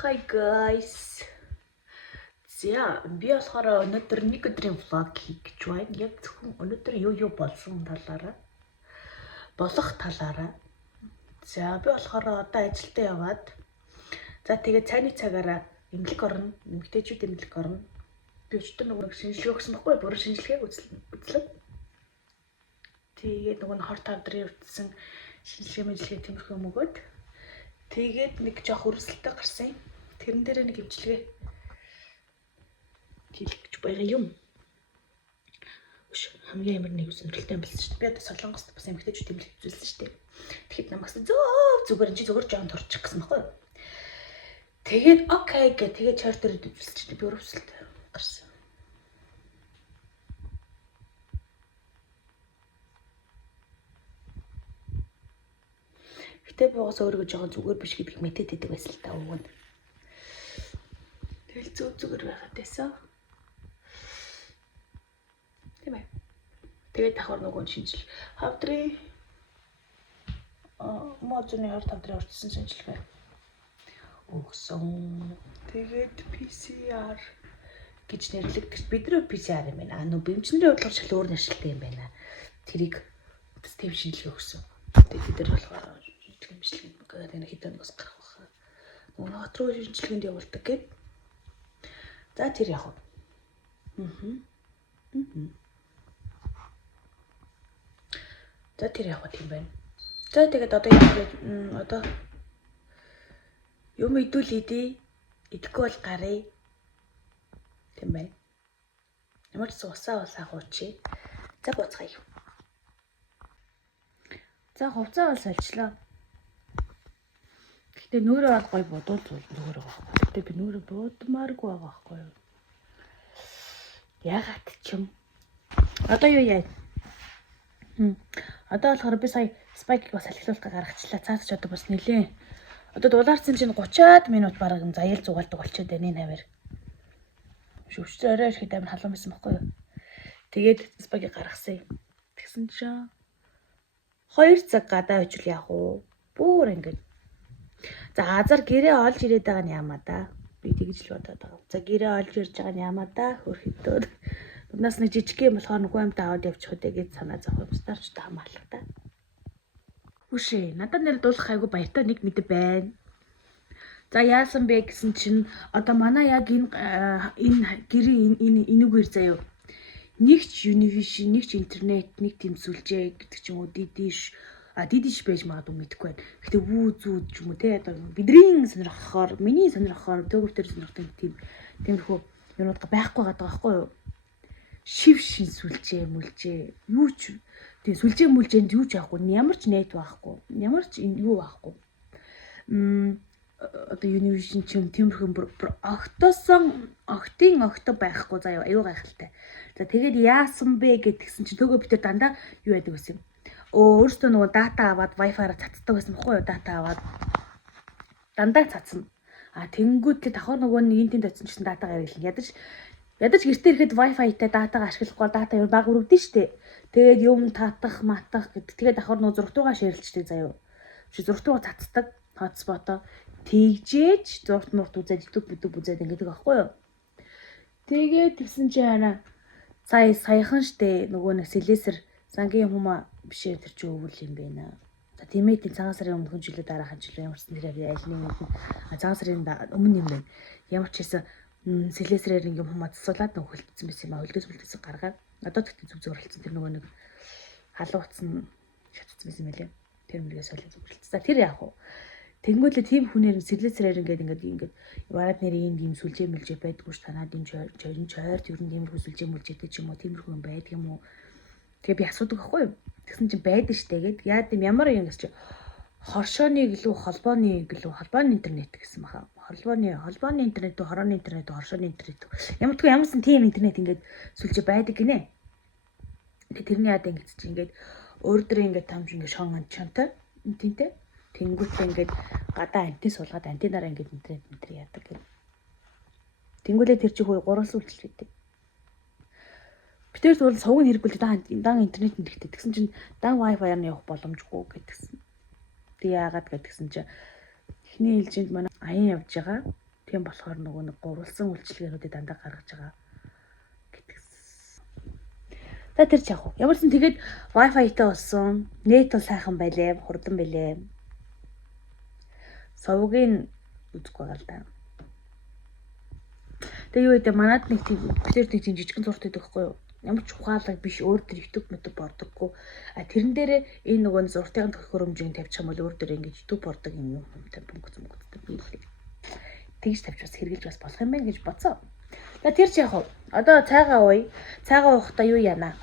Hi guys. За би болохоор өнөөдөр нэг өдрийн vlog хийх гэж байна. Яг зөвхөн өнөөдөр юу болсон талаараа болох талаараа. За би болохоор одоо ажилдаа яваад за тэгээд цайны цагаараа эмнэлэг орно. Эмэгтэйчүүд эмнэлэг орно. Би өчтөр нөгөө шинжилгээ өгсөн байхгүй бүр шинжилгээг үзлээ. Тэгээд нөгөө хорт авдрын өвдсөн шинжилгээ тиймэрхүү юм өгөөд тэгээд нэг жоох өрсөлтөй гарсан. Тэрэн дээр нэг хэмжлэгээ хийх гэж байгаа юм. Хамгийн амар нэг сонирхолтой юм болсон шүү дээ. Би одоо Солонгост бас эмэгтэйчүүд тэмлэг үзүүлсэн шүү дээ. Тэгэхэд намайг зүгээр жоон турчих гэсэн байхгүй юу? Тэгээд окей гэ тэгээд чартер үзүүлсэн чинь би өрөвсөлт гарсан. Гэтэ би уус өөрийгөө жоохон зүгээр биш гэдгийг мэдээд идэг байсан л та өгөөд. Тэгэл зүгээр байгаад байсан. Тийм ээ. Тэгээд давхар нөгөө шинжил хавдрын модны хорт хавдрын орчсон шинжилгээ өгсөн. Тэгээд PCR гэж нэрлэгдэж бидний PCR юм байна. Нөгөө бэмчнэрийн бодлого шал өөр нэрлэлтэй юм байна. Тэрийг бас тэв шинжилгээ өгсөн. Тэгээд тэр болохоор шинжилгээ гэдэг нэг хэдэн бас гарах байна. Нөгөө хот руу шинжилгээнд явуулдаг гэд. За тэр яг. За тэр яг тийм байна. За тэгээд одоо одоо юм идүүлээ. Идэхгүй бол гарыг. Тийм байна. Ямар ч усаа хуучих. За буцгаая. За хувцаа бол сольчлоо. Гэтэ нүүрээ бол гой бодвол зүгээр байгаа. Гэтэ би нүүрээ бодмааргүй байгаа байхгүй юу? Ягаад ч юм. Одоо юу яа? Одоо болохоор би сая спайкийг бас салхилуулах гаргачлаа. Цаас ч одоо бас нилээ. Одоо дулаарсан чинь 30-аад минут бараг заяал зугаалдаг болчиход байна энэ хавар. Шүвчтэй орой ирэхэд амар халуун байсан байхгүй юу? Тэгээд спайкийг гаргасан юм. Тэгсэн чинь 2 цаг гадаа очил яах вэ? Бүр ингэж. За азар гэрээ олж ирээд байгаа нь яамаа да. Би тэгж л бодоод байгаа. За гэрээ олж ирж байгаа нь яамаа да. Хөрхөдөө. Унаас нэг жижиг юм болохоор нөгөө юмтай аваад явчих үү гэж санаа зовх юмстаар ч таамаглах та. Үшээ, надад нэр дуулах айгу баяртай нэг мэд байна. За яасан бэ гэсэн чинь одоо манай яг энэ гэрээ энүүгээр заяа. Нэг ч Univision, нэг ч интернет, нэг тийм сүлжээ гэдэг ч юм уу дидиш байж магадгүй мэдэхгүй байна. Гэтэ зүүд ч юм уу те одоо бидний сонирхохоор, миний сонирхохоор төөгөвтөр сонирхдаг тиймэрхүү юмуд байхгүй байгаа байхгүй юу? Шив шин сүлжээ мүлжээ юу ч тийм сүлжээ мүлжээнд юу ч яахгүй ямар ч нэт байхгүй ямар ч юу байхгүй одоо Univision ч юм тиймэрхүү октын байхгүй заяа аюу гайхалтай. За тэгээд яасан бэ гэдгсэн чинь төгөө битэр дандаа юу яадаг гэсэн юм. Өөртөө нөгөө дата аваад Wi-Fi-аар цацдаг байсан байхгүй юу? Дата аваад дандаа цацна. Тэнгүүд л давхар нөгөө нэг интент очсон чинь датагаа хэрэглэн ядаж гэртээ ирэхэд Wi-Fi-тай датагаа ашиглахгүй дата юу баг өргөдөн штэ. Тэгээд юм татах гэдэг. Тэгээд давхар нөгөө зургатуугаа шеэрлждэг заяа. Зургатуугаа цацдаг хотспотоо тэгжээж зургат мурт үзээд YouTube үзээд ингэдэг байхгүй юу? Тэгээд тэгсэн чинь саяхан штэ нөгөө нэг сэлэсэр сангийн хүмүүс бишээ тэр чи өвөл юм байна. За тиймээ цагаан сарын өмнө жилээ дараахан жилээ ямарсан нэрээр айлны цагаан сарын өмнө юм байна. Ямар ч хэсэг сэлэсрээр ингээм хүмүүс цацуулаад нөгөө хөлтсөн байсан юм а. Хөлтөөс гаргаад одоо тэгтээ зүг болсон тэр нөгөө нэг халуун утсан шатцсан байсан юм лээ. Тэр мөргөө солио зүгэлцсэн. За тэр яах вэ? Тэнгүүлээ тийм хүнээр сэлэсрээр ингээд варад нэрийн ийм сүлжээ мүлжээ байдгүй ш танаад энэ чойрт ер нь тиймэрхүү сүлжээ мүлжээтэй ч юм уу тиймэрхүү юм байдаг юм уу? Тэгээ би асуудаг байхгүй юу? Тэгсэн чинь байдаг штэ гээд яа гэм ямар юм гэж чи хоршооны гэлүү холбооны интернет гэсэн баха. Холбооны интернет үү хорооны интернет үү хоршооны интернет үү ямарсан тийм интернет ингээд сүлжээ байдаг гинэ. Тэгээ тэрний яад ингэж чи ингээд өөрдрөө ингээд тамж ингээд шон чантай тэнтэй тэнгүүтээ ингээд гадаа антен суулгаад антенаараа ингээд интернет яадаг гэх. Тэнгүүлээ тэр чи хөө гурван сүлжээ гэдэг. Битээс бол сувг нь хэрэггүй дан интернет нэгтэй. Тэгсэн чинь дан Wi-Fi-аар нь явах боломжгүй гэдгсэн. Тэг яагаад гэдгсэн чинь эхний ээлжинд манай аян явж байгаа. Тийм болохоор нөгөө нэг гурвалсан үйлчилгээнүүдийг дандаа гаргаж байгаа гэтгсэн. За тэр ч яг уу. Ямар ч юм тэгээд Wi-Fi-тай болсон. Нэт бол сайхан байлээ, хурдан байлээ. Совгийн үзэхгүй байгаа л да. Тэгээ юу гэдэг манад нэг тийм жижигхэн зурт байдаг хгүй юу? Ямар ч ухаалаг биш өөр төр YouTube мөдөг бордоггүй. А тэрэн дээрээ энэ нөгөө зуртын төхөөрөмжийг тавьчих юм бол өөр дөр ингэж YouTube бордог юм мөнгө би тэгж тавьж бас хэрглэж бас болох юм байна гэж бодсон. За тэр ч яг уу. Одоо цайгаа ууя. Цайгаа уухтаа юу яана?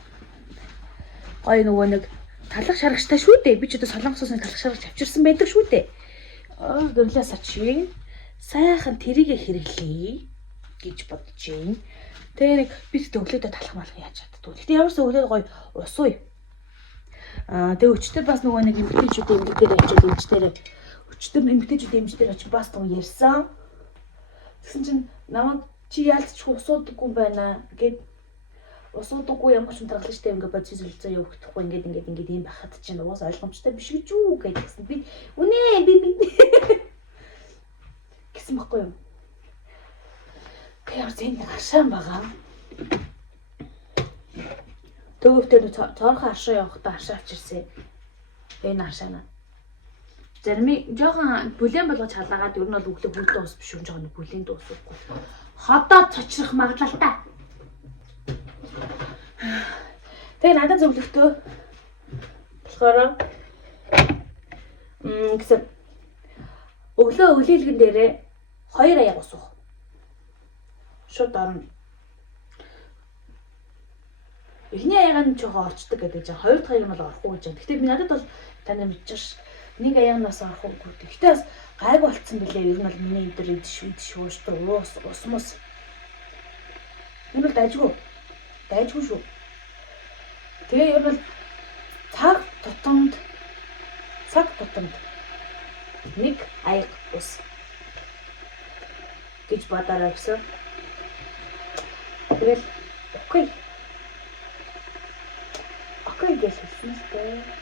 Гой нөгөө нэг талах шарагчтай шүү дээ. Би ч одоо солонгосоос нэг талах шарагч авчирсан байдаг шүү дээ. Гэрлээс очив. Сайхан тэрийгэ хэрэглэе гэж бодож байна. Тэгээ нэг би тэ өглөөдөө талах малах яаж чаддгүй. Гэтэ ямарсаа өглөөд гоё ус уу. Тэгээ өчтөр бас нөгөө нэг эмгтээчүүд эмгтээр очиж эмчтэр өчтөр эмгтээчүүд эмчтэр очиж бас нөгөө ярьсан. Тэгсэн чинь намайг чи яалтч усуудаггүй юм байна гэд усуудаггүй ямар ч тархалж штэ ингээ бодис солилцоо явуухдахгүй ингээд юм байхад чинь уус ойлгомжтой биш гэж үү гэдгсэн. Би үнэ би гэсэн баггүй юм. Тэгэхээр зэн харшаан байгаа. Төвөвтөр цоорхон харшаа явахдаа харшаа авчирсан. Энэ харшаана. Зарим жоохон бүлээн болгож халаагаад ер нь бол өглөө бүлдэн ус биш юм жоохон бүлээн дуус уухгүй. Ходоо цочрох магадлалтай. Тэгээ надад зөвлөгтөө болохоор гэсэн өглөө өглөөлгөн дээрээ 2 аяг ус уух. Шууд орно. Эхний аяг нь жоохон орчдөг гэдэг чинь хоёр дахь аяг нь бол орохгүй гэж байна. Гэхдээ би надад бол таны мэдчихш нэг аягнаас орохгүйгүй. Гэхдээ бас гайг болцсон билээ. Ер нь бол миний энэ төр идэж шүү ус мус. Энэ бол дайжгүй шүү. Тэгээ ер нь бол цаг тутамд нэг аяг ус гэж бодорой гэсэн. Тэгэл окей гэж хэлсэн шүү дээ.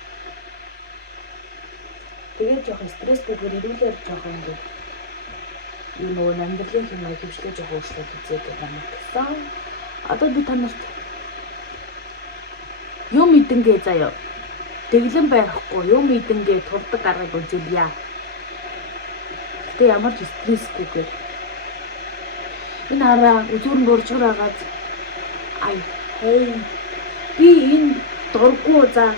Тэгээд жоохон стрессгүйгээр ирүүлэр жоохон ингээд юу нөгөө амьдралын хэмжээ хөвчлөө жоохон өөрчлөлт үзээд байна гэсэн. Одоо би танарт юм идэнгээ заяа. Дэглэн байхгүй юм идэнгээ турдаг аргыг үзүүлье. Тэ ямар ч стрессгүйгээр. Энэ хараа үзүүр нь буржгар агаад би энэ дурггүй за.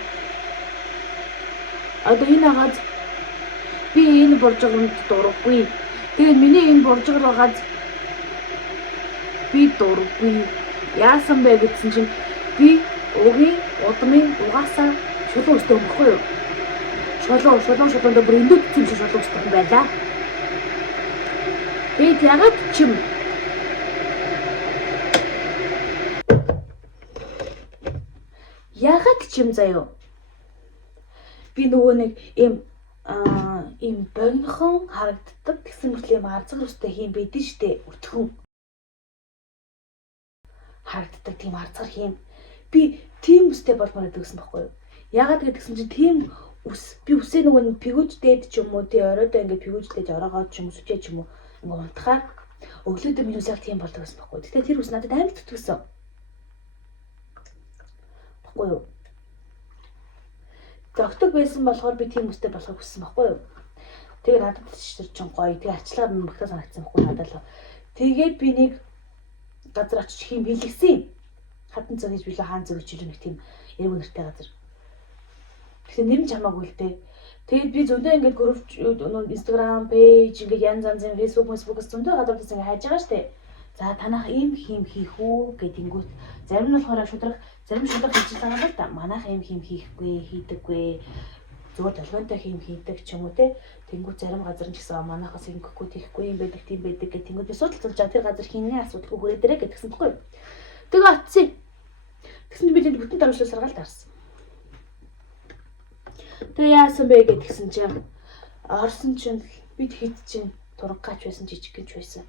Одоо энэ агаад би энэ буржгарт дурггүй. Тэгээд миний энэ буржгар агаад би дурггүй. Яасан бэ гэсэн чинь би угийн удмын угаасаа шулуун өстэй өмхгүй юу? Шулуундаа бүр эндүүд юм шиг шулуун өстэй юм байлаа. Тэгээд ягаад чим заяа. Би нөгөө нэг ийм богинохон харагддаг гэсэн мэт юм арзаг рустай хийм байдэн штэ өтгөн. Харагддаг тийм арзгар хийм. Би тийм үстэй болмоор байдаг гэсэн байхгүй юу? Ягаад гэдгсэн чинь тийм үс би үсээ нөгөө пигүүждээд ч юм уу тий оройдоо ингээд пигүүждээд ороогоод ч юм уу сүтээ ч юм уу ингээд унтахаар өглөөдөө минь үсээ тийм болдог гэсэн байхгүй юу? Гэтэ тэр үс надад амар тутгсан. Баггүй юу? Зогтөг байсан болохоор би тийм үстэй болохыг хүссэн байхгүй юу? Тэгээ надад чинь гоё. Тэгээ арчлага мөнгөтэй санагдсан байхгүй надад л. Тэгээд би нэг газар очиж хийм бэлгсэн. Хатан цаг гэж билүү хаан цаг гэж нэг тийм яриг нэртэй газар. Тэгсэн нэр нь чамаагүй л дээ. Тэгээд би зөндөө ингээд групп Instagram page ингээд янз янзын Facebook-с зөндөө гадуураас ингээд хайж байгаа штэ. За танах ийм хийх үү гэдэнгүүт зарим нь болохоор зарим шудраг хийж байгаа л да. Манайх ийм хийхгүй, хийдэггүй. Зүгээр толгойнтой хийдэг ч юм уу те. Тэнгүү зарим газар нь ч гэсэн манайхаас ингэхгүй тийхгүй юм байдаг, тийм байдаг гэх тэнгүүд би судалцуулж байгаа тэр газар хийнэ асуудалгүй хүрээдэрэ гэдгсэн байхгүй. Тэгээ атсан. Тэгсэн би тэнд бүтэн дарамжлал саргаалт харсан. Тэгээ яасан бэ гэдгсэн чинь орсон чинь бид хэд чинь туранхаач байсан жижиг гинч байсан.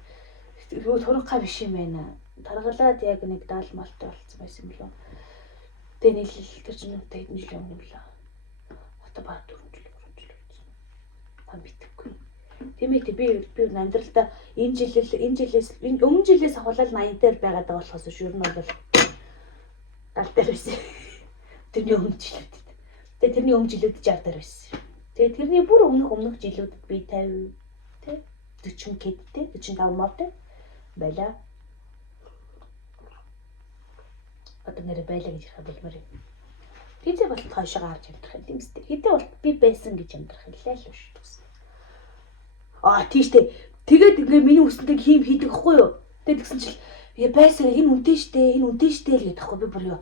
Туранхаа биш юм байна. Таргалаад яг нэг даал малтай болсон байсан юм лөө. Тэгээ нийлэл тэр чинь хэдэн жил юм лөө. Одоо баг 4 жил байсан. Та мэдхгүй. Тийм ээ би амьдралдаа өмнө жилээс ахвалал 80 дээр байгаад байгаа болохоос шүү ер нь бол гал дээр байсан. Тэрний өмнө жилүүдэд. Тэгээ тэрний өмнө жилүүдэд 60 дээр байсан. Тэгээ тэрний бүр өмнөх жилүүдэд би 50 тэ 40 кэдтэй 45 мовтэй байла. Одоо нэрэ байлаа гэж ярих болмоор юм. Хизээ бол хойшоо гарч амьдрах юм тийм. Хитээ бол би байсан гэж амьдрах хэлээ л шүү дээ. Тийштэй. Тэгээд ингээ миний үсэндээ хийм хийдэг хгүй юу? Тэгээд тэгсэн чил байсан энэ үнтэй штэ л гэдэг хгүй би бүр юу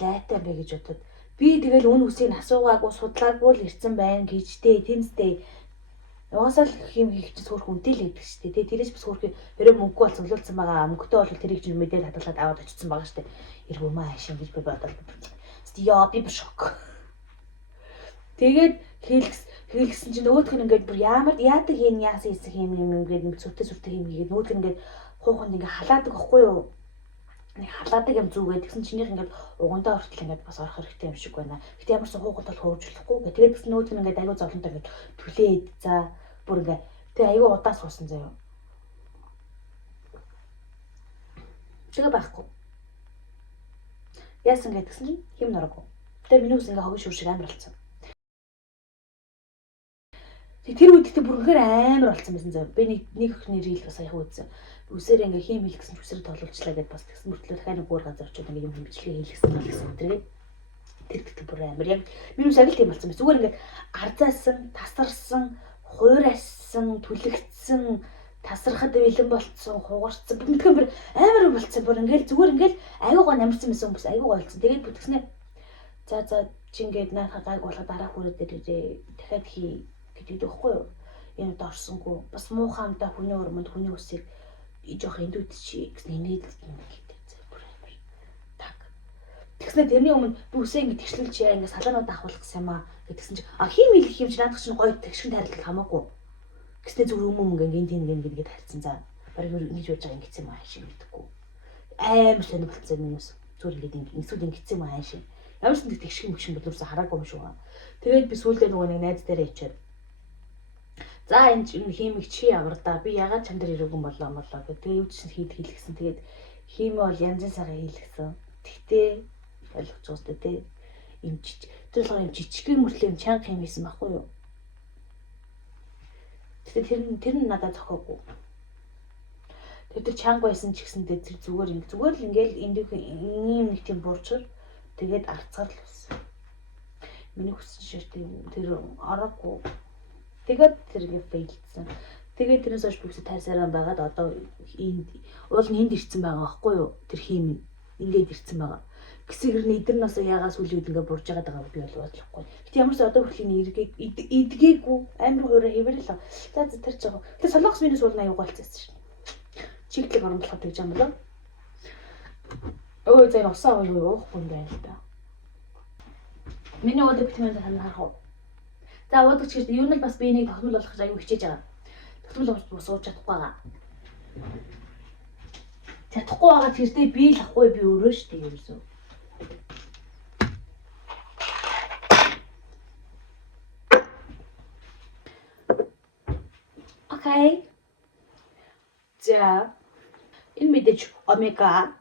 лайтай бэ гэж бодод. Би тэгэл үн үсийг асуугаагүй судлаагүй л ирсэн байна гэжтэй тэмстэй. Угаасаа л хийм хийх чинь сүрх үнтэй л гэдэг штэ. Тэгээд тэрэж бас сүрх ерөө мөнгө бол цуглуулсан байгаа. Мөнгөтэй бол тэрийг чинь мэдээд хадгалаад аваад очсон байгаа штэ. Иргүү маа хашин гэж би бодоод. Яа би шок. Тэгээд хэлгсэн чинь нөгөөх нь ингээд бүр яадаг яасан юм ингээд нэг сүртэй юм хийгээд нөгөөх нь ингээд хууханд ингээд халаадаг байхгүй юу? Нэг халаадаг юм зүгээд тэгсэн чинийх ингээд угандаа хүртэл ингээд бас орох хэрэгтэй юм шиг байна. Гэтэ ямар ч хуухад бол хөөжлөхгүй гэ. Тэгээд тэгсэн нөгөөх нь ингээд аягүй зовлонтой ингээд түлээд за бүр ингээд тэгээ аягүй удаа суусан заяа. Тэгээ байхгүй. Яасан гэдгсэн чинь хим нороогүй. Тэгээ миний ус ингээ хогш шиг амар болсон. Тэр үед ихтэй бүргээр амар болсон байсан зав. Би нэг өхний рил бас аяхаа үзсэн. Үсээр ингээ хийм хийлгсэн үсээр тоглуулчлаа гэдээ бас тэгсэн мөртлөө дахиад нэг өөр газар очиод ингээ юм хэмжлэгээ хийлгсэн тэргээд тэр ихтэй бүр амар яг миний ус агил тийм болсон байна. Зүгээр ингээ гарзаасан, тасарсан, хуурайсан, түлэгдсэн тасархад бэлэн болцсон, хугарцсан. Бүгдхэн бүр амар болцсон. Бүр ингээл зүгээр ингээл аюугаа намирсан байсан хүмүүс аюугаа болцсон. Тэгээд бүтгснээ за чи ингээд наахаа гайг болохоо дараа хүрээд ирээ. Дахиад хий гэдэг өгөхгүй юу? Энэ удаа орсонгүй. Бас муухамдаа хүний өрмөнд хүний үсийг жоох эндүүд чи гэсэн инээд гэдэг зэ бүр амар. Так. Тэгснээ тэрний өмнө би үсээ ингээд тэгшлүүлж яа ингээд салаанууд авах гэсэн юм аа гэдгсэн чи хийм хэлэх юм чи наадах чинь гоё тэгшин тайлбар хамаагүй. Гэснээ зүгээр ингээд ингээд хайцсан за. Бараг ингэж болж байгаа ингэсэн юм аа шиг гэдэггүй. Амар сонир болцсон минус. Зүгээр ингээд эсвэл ингэсэн юм аа шиг. Ямар ч нэг тэгшин мөшин бол ерөөсө хараагүй юм шиг байна. Тэгээд би сүүлдээ нөгөө нэг найз дээр ичээд. За энэ хиймийг чи ямар да би ягаад чандар ирээгүй болоо гэх. Тэгээ юу ч хийлгэсэн. Тэгээд хиймээ бол янзын цагаа хийлгэсэн. Тэгтээ ойлгож байгаа сте тэ. Им тэр л юм жижигхэн мөртлөө юм чанга юм хийсэн байхгүй юу? Тэгэхээр тэр нь надад зохиогүй. Тэр чанга байсан ч гэсэндээ тэр зүгээр л ингээл ийм нэг тийм бурчир тэгээд арцгаар л байсан. Миний хүссэн шиг тэр ороогүй. Тэгээд тэргээ фейлдсэн. Тэгээд тэрнээс хойш бүхсэ тайсараа байгаад одоо уул нь энд ирсэн байгаа байхгүй юу? Тэр хийм ингээд ирсэн байгаа. Гэсээр нь эдэрнээс яагаас үлээд ингээд бурж байгаа би бол бодлохгүй. Гэтэ ямар ч одоо хүрхлийн эдгээгүй амар хуурай хэвэрэл. За тэр ч яг. Гэтэ солонгос минус уул 80 голцсон шин. Чиглэг оромтлоход гэж юм болоо. Өө зэн усаа уухгүй юм байна л да. Миний өдөр битмэн харах уу. За уудаг ч гэсэн юу нь бас би энийг тогтмол болгох аюу хичээж байгаа. Тогтмол болж сууж чадахгүй байгаа. Чадахгүй байгаа тэрдээ би л ахгүй би өөрөө шүү дээ ерөөсөө. Окей. За энэ мэдээж омега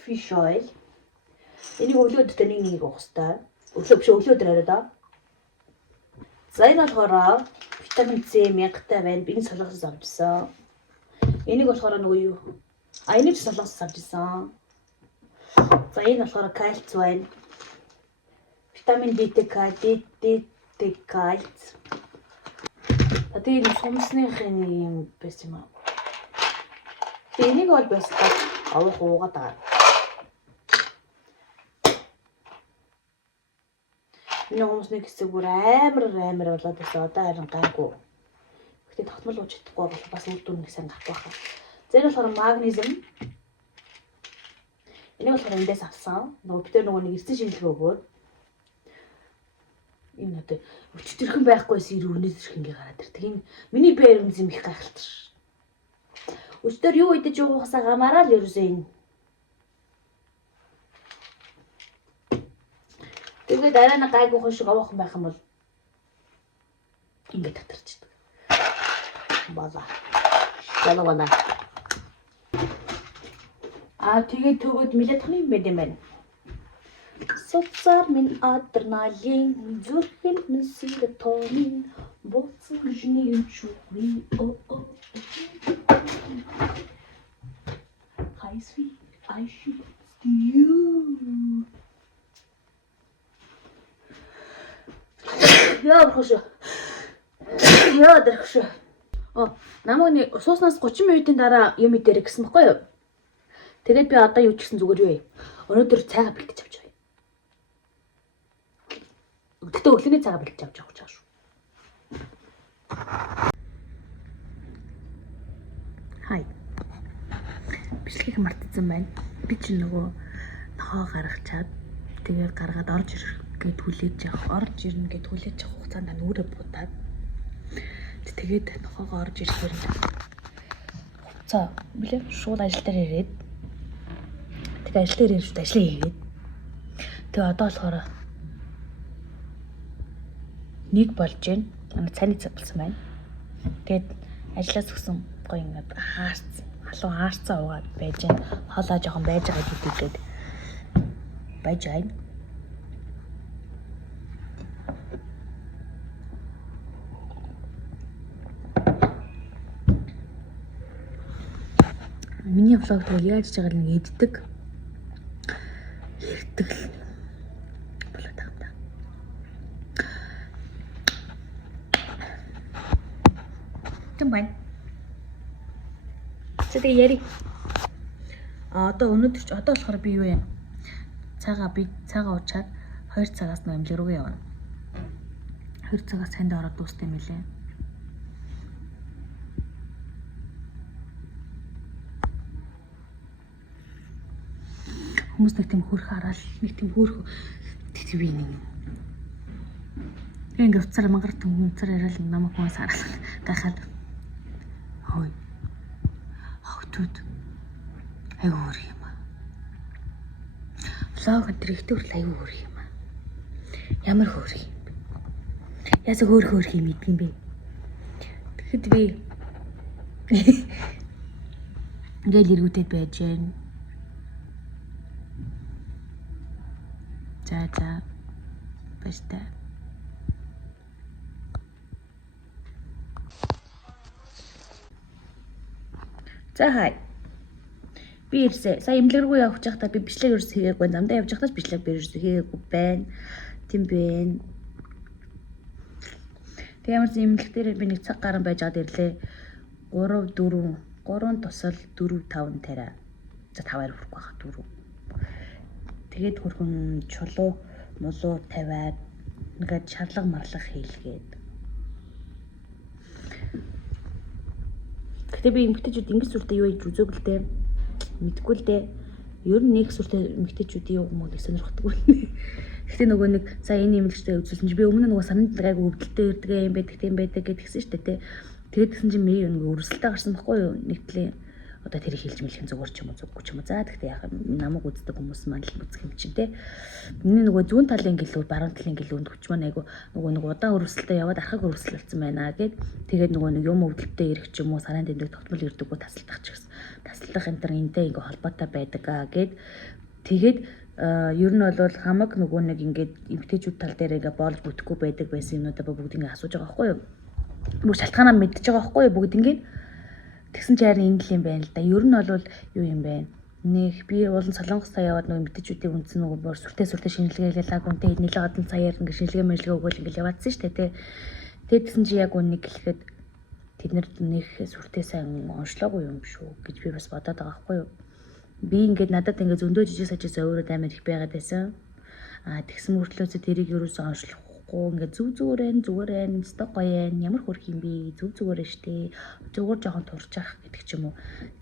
fish oil. Энийг өглөөдөө нэг уух хэрэгтэй. Өглөөдөр орой. За энэ болохоор витамин С 1000-тай байна. Би энэ солонгосоос авчихсан. Энийг болохоор нөгөө юу? Энийг солонгосоос авчихсан. За энэ болохоор кальц байна. Витамин D-тэй кальц. Тэгээд сумсныхын юм байсан юм аа. Энийг бол бас авах уугаад байгаа. Энэ хүмүүсний хэсэг бүр амар болоод байсан. Одоо харин гайгүй. Гэтэ тогтмол ууж чадахгүй бол бас үр дүн нэг сайн гарах байхаа. За энэ болохоор магнезиум. Энийг болохоор эндээс авсан. Нөгөө бид нөгөө нэг эрдэс шинжилгээ өгөөд энэ одоо өчтөрхөн байхгүйсэн өрнөс ирхэнгээ гараад ир. Тийм миний бээр үнэс юм их гайхалтай ш. Өчтөр юу идэж уугахсаа гамаараа л ерөөсөө энэ. Тэгээд арай нэг гайгүй шиг авах байх юм бол ингээд татарчдаг. Бала. Яна. Тэгээд төгөөд мэлэтхны юм байд юм байна. Соцар минь адреналин, зүрхэн минь серотонин, боцсон жны чугли. How sweet I should to you. Яа бохоо. Яа дэрхшээ. Намайг сууснаас 30 минутын дараа юм идэрэ гэсэн баггүй юу? Тэгээд би одоо юу ч гэсэн зүгээр юу вэ? Өнөөдөр цайгаа бэлгэж авч байгаа. Өглөө өглөөний цайгаа бэлгэж авч байгаа шүү. Хай. Бичлэгийг мартсан байна. Би ч нөгөө нохоо гаргачаад тэгээд гаргаад орж ирэх гээд хүлээж явах. Орж ирнэ гээд хүлээж авах хугацаанд нүрэ будаад тэгээд нохоогоо орж ирэхээр хуцаа билээ шууд ажил дээр ирээд тэгээд ажил дээр ирж ажил хийгээд тэгээд одоо болохоор нэг болж байна. Цайны цаг болсон байна. Тэгээд ажлаас өгсөн гоё ингээд хаарцсан. Халуун хаарцаа угаад байж байна. Хоолоо жоохон байж байгаа гэдэггээд байж байна. Миний влог тэгэл яаж чагаар нэг эддэг. Ярддаг л болоод байгаа юм да. Тэм байна. Цэдэ яри. Одоо өнөөдөр ч одоо болохоор би юу вэ? Цагаа уучаад 2 цагаас нэг амжилт руугаа явна. 2 цагаас санд ороод дуустай мэлээ. Хүмүүс нэг тийм хөрх хараал, нэг тийм хөрх тэгтээ би нэг. Ингээ уцаар мангарт хүнцээр яриад намайг хүмүүс хараал гахаад. Хой. Хогтууд. Айгуу хөрх юм аа. Влог директор айгуу хөрх юм аа. Ямар хөрх юм бэ? Яса хөрх юм мэдгийм бэ? Тэгэхэд би ингээл эргүүтэд байж гэн. За баяртай. За хай. Би ирсэ. Сая имлэг рүү явж байхдаа би бичлэг ерөөс хийгээгүй. Замдаа явж байхдаа бичлэг би ерөөс хийгээгүй байна. Тийм бэ. Тэг ямар ч имлэг дээр би нэг цаг гарan байж аваад ирлээ. 3 тусал 4 5 тарай. За 5-аар хүрэх байхаа 4. Тэгээд хөрхөн чулуу мулуу тавиад ингээд шарлаг марлах хийлгээд. Гэтэ би эмгтээчүүд ингэж сүртэй юу хийж үзээгүй л дээ. Мэдгүй л дээ. Ер нь нэг сүртэй эмгтээчүүд юу юм уу гэж сонирхдаггүй. Гэтэ нөгөө нэг сая энэ имлэгчтэй үзүүлсэн чи би өмнө нөгөө санамд гайг өвдөлтөө ирдэг юм байдаг тийм байдаг гэдгсэн шүү дээ. Тэгээд тэгсэн чи би нөгөө өрсөлтөй гарсан байхгүй юу нэгтлээ. Одоо тэр хэлж мэлхэн зүгээр ч юм уу зүггүй ч юм уу. За тэгтээ яхаа намайг үздэг хүмүүс маань л үзэх юм чинь те. Миний нөгөө зүүн талын гэлүү баруун талын гэлүүнд хүч маань айгу нөгөө удаан өрсөлтөй яваад архаг өрсөл болсон байна гэд тэгээд нөгөө нэг юм өвдөлтөй ирэх ч юм уу сарын тэмдэг тогтмол ирдэггүй тасалдах ч гэсэн тасалдах энэ төр энтэй ингээ холбоотой байдаг гэд тэгээд ер нь бол хамаг нөгөө нэг ингээд эмгтээчүүд тал дээр ингээ боолж бүтэхгүй байдаг байсан юмнуудаа бүгд ингээ асууж байгаа байхгүй юу. Бүр шалтгаанаа мэдчихэж байгаа байхгүй юу бүгд ингээ. Тэгсэн чи харин ингэ л юм байна л да. Ер нь бол юу юм бэ? Нэг би болон Солонгостоо яваад нөгөө мэдээчүүдийн үндсэн нөгөө бүр сүртэй шинжилгээ хийлээ. Гүнтэй нийлээ гадна цаяар ингэ шинжилгээ өгөөл ингэ яваадсан шүү дээ. Тэгээд тэгсэн чи яг үнийг хэлэхэд тэд нар нөх сүртэй сайн онцлоогүй юм шүү гэж би бас бодоод байгаа байхгүй юу? Би ингээд надад ингэ зөндөө жижиг сажиг зөөрөд амар их байгаад байсан. Тэгсэн мөртлөөсөө тэрийг юусэн онцлох ингээд зүгээр сток гоё ямар хөрх юм бэ зүгээр штэ зүгээр жоохон турчих гэдэг ч юм уу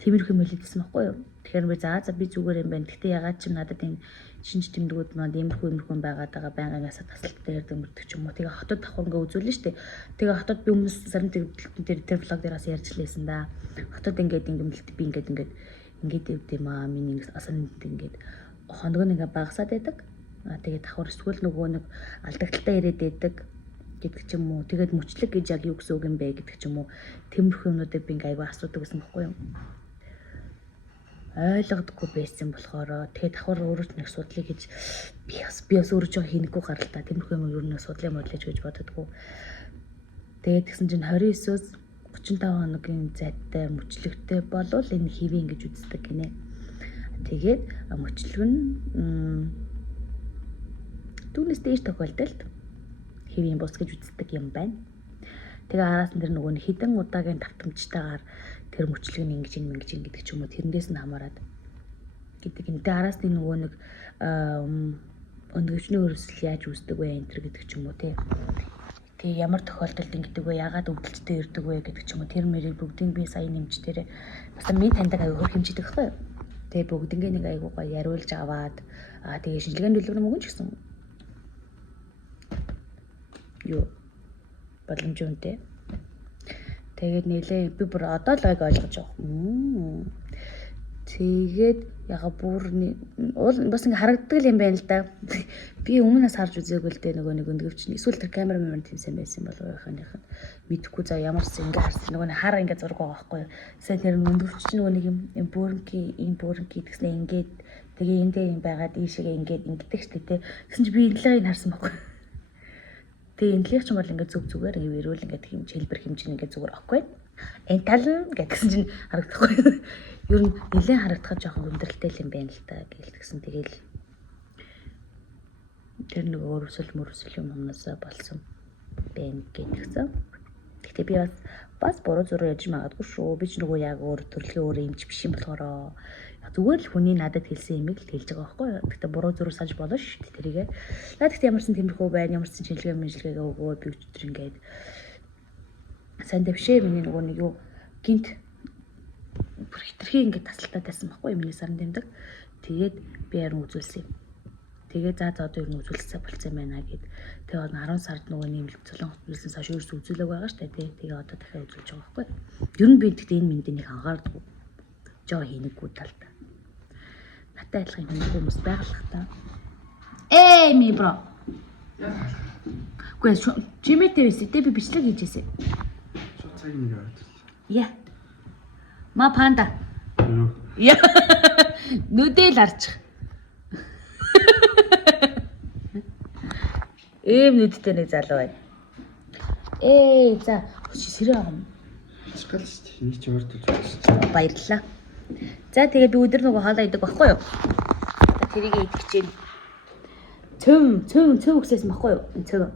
тиймэрхүү мэлэдсэн байхгүй юу. Тэгэхээр би за би зүгээр юм байна. Гэтэ ягаад ч надад энэ шинж тэмдгүүд маань иймэрхүү байгаад байгаа байнгын асаа тасалтай ярддаг мөрдөг ч юм уу. Тэгээ хотод давхар ингээ үзүүлнэ штэ. Тэгээ хотод би өмнөс сарын тэр влог дээрээс ярьж лээсэн да. Хотод ингээд би ингээд дэвд юм аа миний асаанд ингээд хоног нь ингээ багасаад байдаг. Тэгээд давхар эсвэл нөгөө нэг алдагдaltaй ирээд байдаг. гэдэг ч юм уу. Тэгээд мөчлөг гэж яг юу гэсэн үг юм бэ гэдэг ч юм уу. Тиймэрхүү юмнуудыг би ингээ аягүй асуудаг гэсэн байхгүй юу? Ойлгодоггүй байсан болохоор тэгээд давхар өөрөө нэг судлыг гэж би бас өөрөө жоо хийнэггүй гарал та. Тиймэрхүү юм юу нэг судлын модлож гэж боддоггүй. Тэгээд тэгсэн чинь 29-өөс 35 хоногийн зайтай мөчлөгтэй болвол энэ хэвийн гэж үздэг гинэ. Тэгээд мөчлөг нь түүнээс дээш тохиолдолд хэвийн бус гэж үздэг юм байна. Тэгээ араас нь тэр нөгөө нэг хідэн удаагийн давтамжтайгаар тэр мөчлөг нь ингэж гэдэг ч юм уу тэрнээс нь хамаарат гэдэг юм. Тэгээ араас нь нөгөө нэг өндгөвчний өрсөл яаж үүсдэг вэ энэ гэдэг ч юм уу тий. Тэгээ ямар тохиолдолд ингэдэг вэ ягаад өвдөлттэй ирдэг вэ гэдэг ч юм уу тэр мэрийг бүгдийг би сая нэмж тэрэ бас минь таньдаг аягүй хэмжиж байхгүй. Тэгээ бүгднийг нэг аягүй гоё яриулж аваад тэгээ шинжилгээний төлөв мөнгө ч гэсэн юу боломж үнэтэй. Тэгээд нэлээ би бүр одоо л ойлгож байгаа. Тэгээд яга бүр бас ингээ харагддаг юм байна л да. Би өмнөөс харж үзээгүй л дээ нөгөө нэг өндгөвчний эсвэл тэр камерамын тийм байсан болов уу яханых нь мэдхгүй за ямарсан ингээ харсан нөгөө хар ингээ зураг байгаа байхгүй юу. Сая тэр өндгөвч нөгөө нэг юм бүрэнки гэснээр ингээд тэгээ эндээ юм байгаад ийшээгээ ингээд ингэдэг штэ тэ. Тэгсэн чи би энэлийг харсан байхгүй. Тэгээ энэлийг ч юм бол ингээ зүгээр ингээ ирүүл ингээ тийм хэлбэр хэмжээ ингээ зүгээр авахгүй. Энэ тал гэсэн чинь харагдахгүй. Ер нь нэлээд харагдахад жоохон өндөрлөлтэй юм байна л та гэлтгсэн. Тэгээл тэр нэг өрөвсөл юм юмнасаа болсон байна гэдгсэн. Гэхдээ би бас буруу зураг яж магадгүй шүү. Би ч нөгөө яг өөр төрөлхөө өөр юмч биш юм болохоор зүгээр л хүний надад хэлсэн юмыг л хэлж байгаа байхгүй юу. Гэхдээ буруу зураг саж болно шүү дээ тэрийгээ. Наад гэхдээ ямарсан тиймэрхүү байна, ямарсан шинжилгээ өгөө би өчтөр ингээд сайн дэвшээ миний нөгөө нэг юу гинт бүр хитрхи ингээд тасалтай байсан байхгүй юу миний сарн дэмдэг. Тэгээд би яран үзүүлсэн юм. Тэгээд за одоо ер нь үзүүлсэ болцсон байна гэд. Тэгээд 10 сард нөгөө нэмэлт солонгос бизнес хойш ерөөс үзүүлэг байгаа штэ тий. Тэгээд одоо дахиад үзүүлж байгаа байхгүй. Ер нь би тэгтээ энэ мэндийг хангаардаг. Жоо хийнэггүй талтай. Натай адилхан хүмүүс байгалах та. Ми бро. Гэхдээ чимээтэй байсан. Тэ би бичлэг хийжээсэ. Шууд цаг нэг аваад. Я. Ма панда. Я. Нүдэл арчих. Нүдтэй нэг залуу байна. За сэрээ авах. Чигэл шүү дээ. Энийг ч өөртөө зүгээс шүү дээ. Баярлалаа. За тэгээ би өдөр нөгөө хоолоо идэг байхгүй юу? Тэрийг идэх чинь. Цөм өгсөөс байхгүй юу? Цөм.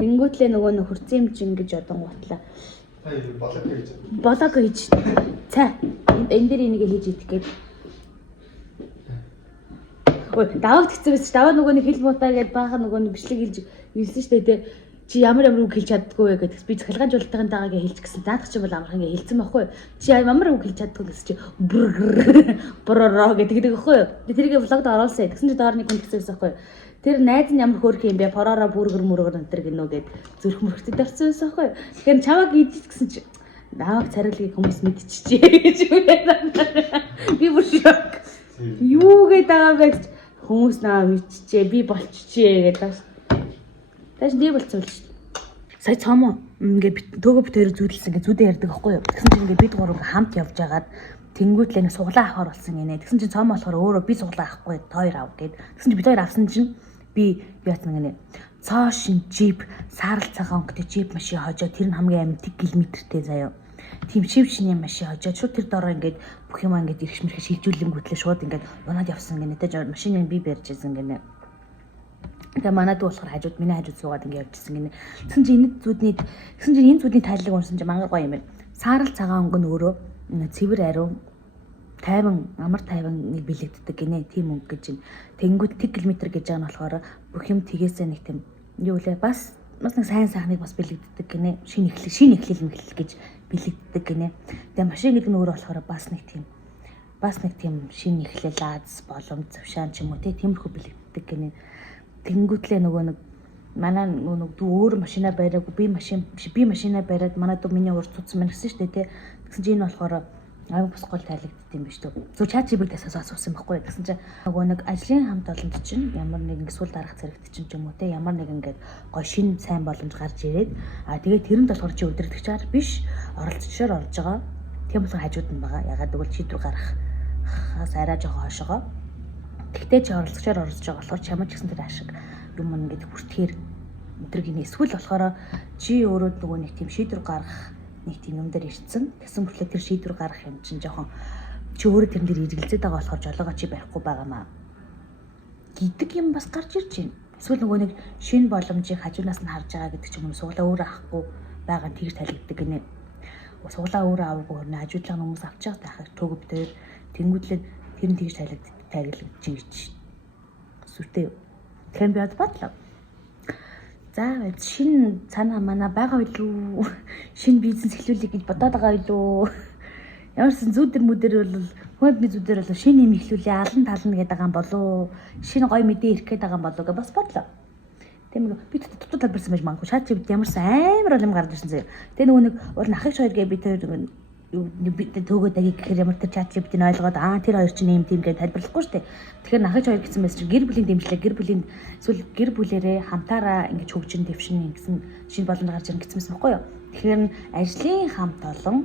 Тэнгүүтлээ нөгөө хөрцөн юм чинь гэж одон гутлаа. Болог хийж. Цаа. Энэ дээр энийг хийж идэх гээд. Ой, даваад хэцүүс. Даваад нөгөө нэг хэл мутаа гэдээ баахан нөгөө нэг бичлэг хэлж ирсэн шүү дээ. Чи ямар үг хэлж чаддгүй вэ гэдэг. Би захиргааны жуултгын хэлж гисэн. Заадах чи бол амархан ингээ хэлсэн байхгүй юу? Чи ямар үг хэлж чаддгүй гэсэн чи бороо гэдэг байхгүй юу? Тэрийг влогд оруулсан. Тэгсэн чи доор нэг хүн хэлсэн байхгүй юу? Тэр найз нь ямар хөөрх юм бэ? Пороо бүргэр энэ төр гинөө гэд зүрх мөрхтөд орсон байсан байхгүй юу? Тэгэхээр чамаг идэж гэсэн чи нааг царилгийг хүмүүс мэдчихжээ гэж үнэ. Би бүр шок. Юу гэдэг байгаа бэ? Хүмүүс наа мэдчихжээ. Би болчихжээ гэдэг. Тааш нэг болцсон л шүү дээ. Сая цаамаа ингээ төөгөө битээр зүүдэлсэн ингээ зүүдээ ярддаг байхгүй юу? Тэгсэн чинь ингээ бид гурав хамт явж агаад тэнгүүтлээ нэг суглаа авахар болсон гинэ. Тэгсэн чинь цаамаа болохоор өөрөө би суглаа авахгүй тойр ав гэд. Тэгсэн чинь бид хоёр авсан чинь би яатсан гинэ. Цоо шин джип саарал цагаан өнгөтэй джип машин хожоо тэр нь хамгийн амтг километртэй заяа. Тийм шив шиний машин хожоо шууд тэр дороо ингээ бүх юм ингээ ирэх мэрхэ шилжүүлэнгүүтлээ шууд ингээ унаад явсан гинэ. Тэ машиныг би барьж ирсэн гинэ. Тэгээ манад болохоор хажууд миний хажууд суугаад ингэ явжсэн гинэ. Тэгсэн чинь энэ зүудний тайлбарыг уншсан чинь мангар гоё юм байна. Саарал цагаан өнгө нь өөрөө цэвэр ариун тайван амар тайван нэг бэлэгддэг гинэ. Тийм өнгө гэж байна. Тэнгүүд тэг километр гэж байгаа нь болохоор бүх юм тгээсээ нэг тийм юу лээ бас нэг сайн сайхныг бас бэлэгддэг гинэ. Шинэ эхлэл гэж бэлэгддэг гинэ. Тэгээ машин гэдэг нь өөрөө болохоор бас нэг тийм шинэ эхлэл аз боломж завшаан ч юм уу тиймэрхүү бэлэгддэг гинэ. Тэнгүүтлээ нөгөө нэг манай нөгөө өөр машина бариагүй би машина бариад манай дүү миний урд цуцсан байна гэсэн шүү дээ тий. Тэгсэн чинь энэ болохоор аяг бус гол тайлагддаг юм биш үү? Зөв ChatGPT-ээс асуусан байхгүй. Тэгсэн чинь нөгөө нэг ажлын хамт олонд чинь ямар нэгэн эсвэл дарах зэрэгт чинь ч юм уу те ямар нэгэн ингээд гоё шин сайн боломж гарч ирээд тэгээд тэрэнд болохоор чи өдөртөгчээр биш оролцогчоор орж байгаа. Тийм болохоор хажууд нь байгаа. Ягаад гэвэл шийдвэр гаргахаас арай жоохон хойшоогоо. Тэгтээ чи оролцогчоор орж байгаа болохоор чамд ч гэсэн тэр ашиг юм ингээд хүртэхээр өдрөгийн эсвэл болохоор чи өөрөө нөгөө нэг тийм шийдвэр гаргах нэг тийм юм дээр ирсэн. Тэгсэн мэтлээ тэр шийдвэр гаргах юм чинь жоохон чи өөрөө тэрэн дээр эргэлзээд байгаа болохоор жолоогоо чи барихгүй байгаамаа гэдэг юм бас гарч ирж байна. Эсвэл нөгөө нэг шинэ боломжийг хажуунаас нь харж байгаа гэдэг ч юм уу суглаа өөрөө авахгүй байгаа нь тэгж тайлгддаг гинэ. Суглаа өөрөө авахгүй хөрнө хажуудлаа хүмүүс авч байгаа тахыг төгөв дээр тэнгуүдлээ тэр нь тэгж тайлгдж ирж. Сүртэй. Тэгэхээр би бодлоо. За шинэ цаана мана байгаа билүү? Шинэ бизнес эхлүүлэх гэж бодоод байгаа билүү? Ямарсан зүүдэр мүдэр бол хөөдний зүүдэр бол шинэ юм эхлүүлээ алан тална гэдэг байгаа юм болоо. Шинэ гоё мэдээ ирэх гээд байгаа юм болоо гэж бас бодлоо. Тийм би дутуу талбарсан байж магадгүй. ChatGPT ямарсан амар юм гарч ирсэн зөө. Тэгээ нөгөө нэг уул ахыг хоёргээ би тэр төөгөө дагийг гэхээр ямар тэр ChatGPT-г ойлгоод тэр хоёр чинь юм тийм гэж тайлбарлахгүй шүү дээ. Тэгэхээр ахыг хоёр гэсэн мэс чинь гэр бүлийн дэмжлэг гэр бүлийн эсвэл гэр бүлэрээ хамтаараа ингэж хөгжин дэвшин гэсэн шинэ боломж гарч ирнэ гэсэн мэс баггүй юу. Тэгэхээр ажлын хамт олон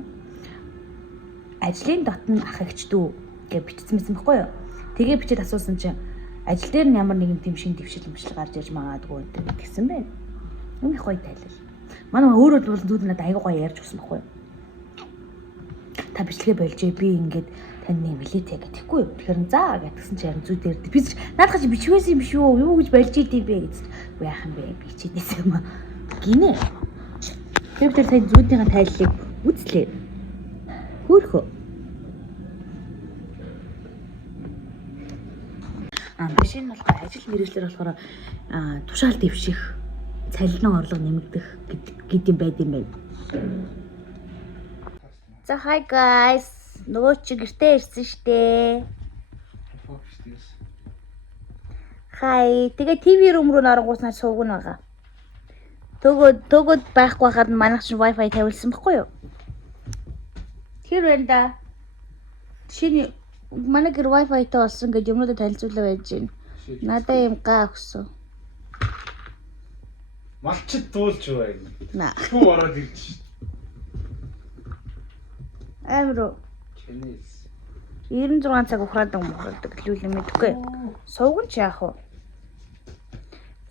ажлын дотн ахигч дүү гэж бичсэн мэс баггүй юу. Тэгээ бичээд асуусан чинь ажил дээр нь ямар нэгэн тийм шинэ дэвшил гарч ирж магадгүй гэсэн байна. Энэ их гоё тайлбар. Манай өөрөө бол дүүд надад аягүй гоё ярьж өгсөн баггүй юу. Та бичлэгээ болж би ингээд тань нэмэлээ гэхгүй юу. Тэгэхээр заа гэтгсэн чи ярин зүй дээр би наадах чи бичвэсэн юм шүү. Юу гэж болж идэв бэ гэж. Уу яах юм бэ бичээдээс юм аа. Гинэ. Тэр тань зүүдийн тайллыг үзлээ. Хөөхөө. Биш энэ бол ажил мэргэжлэр болохоор тушаал дэвших, цалинын орлого нэмэгдэх гэдэг юм байд юм байна. За hi guys. Нөгөө чи гэртээ ирсэн штэ. Hi. Тэгээ TV room руу оргууснаар суугна байгаа. Төгөөд байхгүй хахад манайх чинь Wi-Fi тавилсан байхгүй юу? Тэр байна да. Шинэ манай гэр Wi-Fi та болсон гэж юмнуудад танилцуулаа байж байна. Надаа юм гаа өгсөн. Малчид дуулж байна. Наа. Хүү ороод ирж. Амро. Чинээс 96 цаг ухраадаг хэлүүл юм мэдгүй. Сувган ч яах вэ?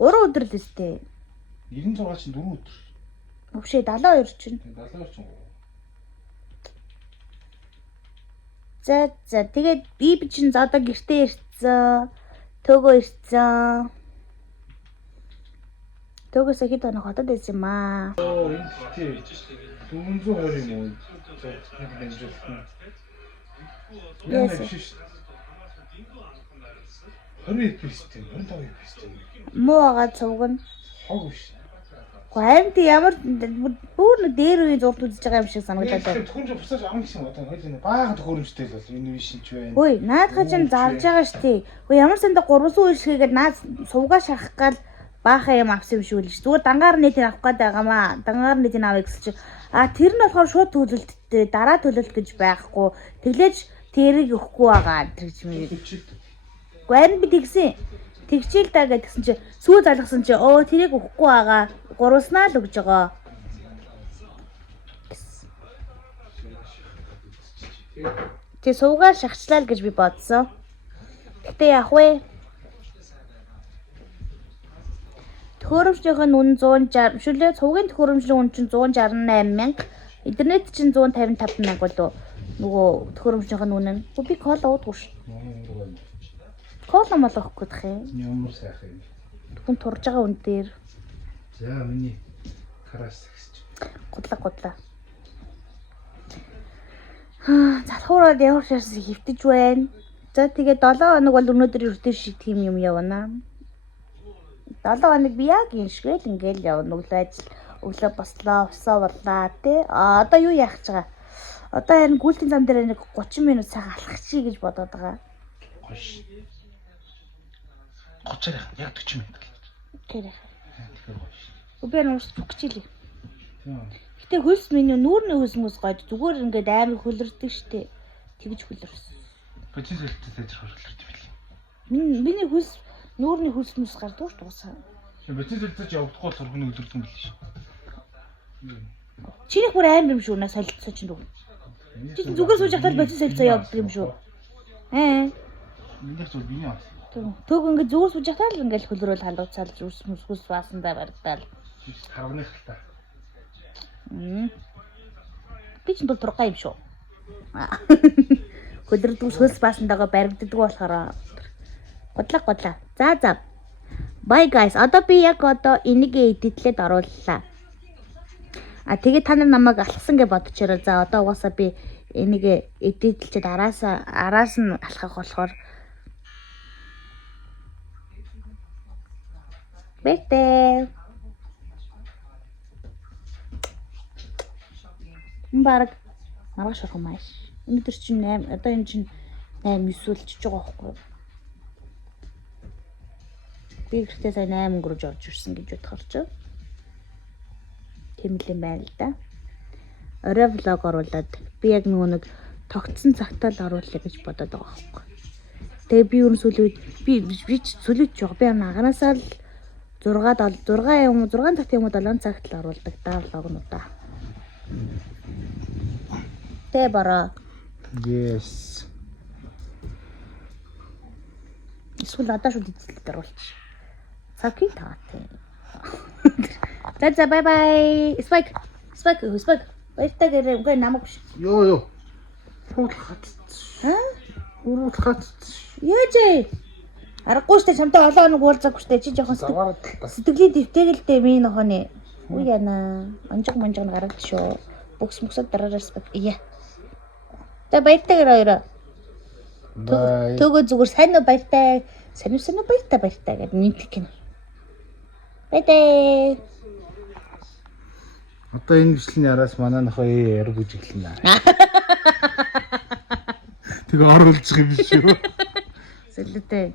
3 өдөр л өстэй. 96 чинь 4 өдөр. Өвшөө 72 чинь. 72 чинь. За тэгээд би чинь одоо гэртээ ирсэн. Төгөө ирсэн. Төгөөс хэд хоног хотод байсан юм аа. Оо энэ тийм 420 юм уу? Нэг нэмжүүлсэн. Yes. 20 пистэн, 25 пистэн. Муу агаад сувгана. Хог биш. Харин ямар бүр нэг дээр үе зурд үзэж байгаа юм шиг санагдаад байна. Төхөөрөмж бусаж авах гэсэн одоо хоёул баахан төхөөрөмжтэй л бол энэ биш ч байна. Үй, наадхаа чинь зарж байгаа штий. Үй ямар санда 300 үйлчлэгээд наад сувгаа шахах гал баахан юм авсан юм шүү л ш. Зүгээр дангаар нийтийг авах гээд байгаамаа. Дангаар нийтийг авъя гэсэн чинь тэр нь болохоор шууд төлөлттэй дараа төлөлт гэж байхгүй. Тэглээж тэрийг өгөхгүй байгаа гэж юм. Гуйр би тэгсэн. Тэгчээл даа гэдгсэн чи сүү залгасан чи тэрийг өгөхгүй байгаа. Гуруулснаа л өгж байгаа. Тэ суугаар шахчлаа л гэж би бодсон. Гэтэ яах вэ? Төхөөрөмжийн үн 160 шүлээ цугийн төхөөрөмжийн үн чинь 168 мянга. Интернет чинь 155 мянга болов. Нөгөө төхөөрөмжийн үн нь. Би кола уудгүй ш. Кола мал авахгүй дах юм. Ямар сайх юм. Хүн турж байгаа үн дээр. За миний караас гэж. Гудлаа. Залхуураад ямар шаарс хөвтөж байна. За тэгээд 7 хоног бол өнөөдөр ертөнц шиг тийм юм явна. 7 хоног би яг юм шиг л ингээл явна. Өглөө бослоо, усаа боллаа тий. Одоо юу яах гэж байгаа? Одоо харин гүйлтийн зам дээр нэг 30 минут цагаан алхах чи гэж бодоод байгаа. Гош. 30 яг 40 минут. Тэр. Тэгэхээр гош. Би нуус бүхчихлээ. Гэтэ хөлс миний нүүрний хөлсмөс гойд зүгээр ингээд амар хөлөрдөг штэ. тэгж хөлөрсөн. Бочин солилцоо сайжрах хөргөлөрч билээ. Миний хөлс нүүрний хөлс мэс гардаг шүү дуусаа. Бочин солилцооч явдахгүй сурхны өлөрдөн билээ шүү. Чинийх бүр амар юм шүү наа солилцоо чинь дүү. Чи зүгээр сууж хатал бочин солилцоо явдаг юм шүү. Миний зөв биний аас. Төг ингээд зүгээр сууж хатал ингээд хөлрөөл халууцаал зүс мүсгүс баасандаа баригдаал. Харганы хальтаа. Би ч бол тургай юм шүү. Хөлрөдөг хөлс баасандаага баригддаг болохоор годлаа. За. Bye guys. Одоо би яг одоо энийг эдитлээд орууллаа. Тэгээд та нар намайг алхсан гэж бодчихороо. За одоо угаасаа би энийг эдитлчихэд араас нь алхах болохоор бэтэ. Бараг маргааш орох юм ааш. Өнөөдөр чинь 8 одоо энэ чинь 8 9 үлчиж байгаа байхгүй юу? Би гэртээ сая 8 өнгөрөж орж ирсэн гэж бодохоор ч. Тэмлэн байна л да. Орой влог оруулаад би яг нэг тогтсон цагтаа л оруулъя гэж бодоод байгаа байхгүй. Тэгээ би ер нь сүүлийн үед сүүлийн жоо би аганаасаа л 6 цагт юм уу 7 цагт л оруулдаг даа влогнуудаа. Тэ бараа. Yes. Эсвэл одоо шууд эзэлт оруулчих. Саки таатай. За bye. Spike. Баяртай гэрээ үгүй намайг биш. Йоо. Фуул хат. Үрүүл хат. Яаж аргагүй штэ чамтай олон хоног уулзаагүй штэ чи жоохон сэтгэлийн дэвтэйгэл дээ минь нохоны. Үу яна. Манжиг гараад шүү. Бүкс дараараас баг. Ия. За баяртай гэрээ хоёроо. Төгөө зүгээр сайн уу баяртай. Сайн уу баяртай гэдэг нийтлэх юм. Баяртай. Одоо энэ бичлэгийн араас манай нохоо яриг бүжиглэнэ. Тэгээ оруулчих юм биш үү? Сэлдээ.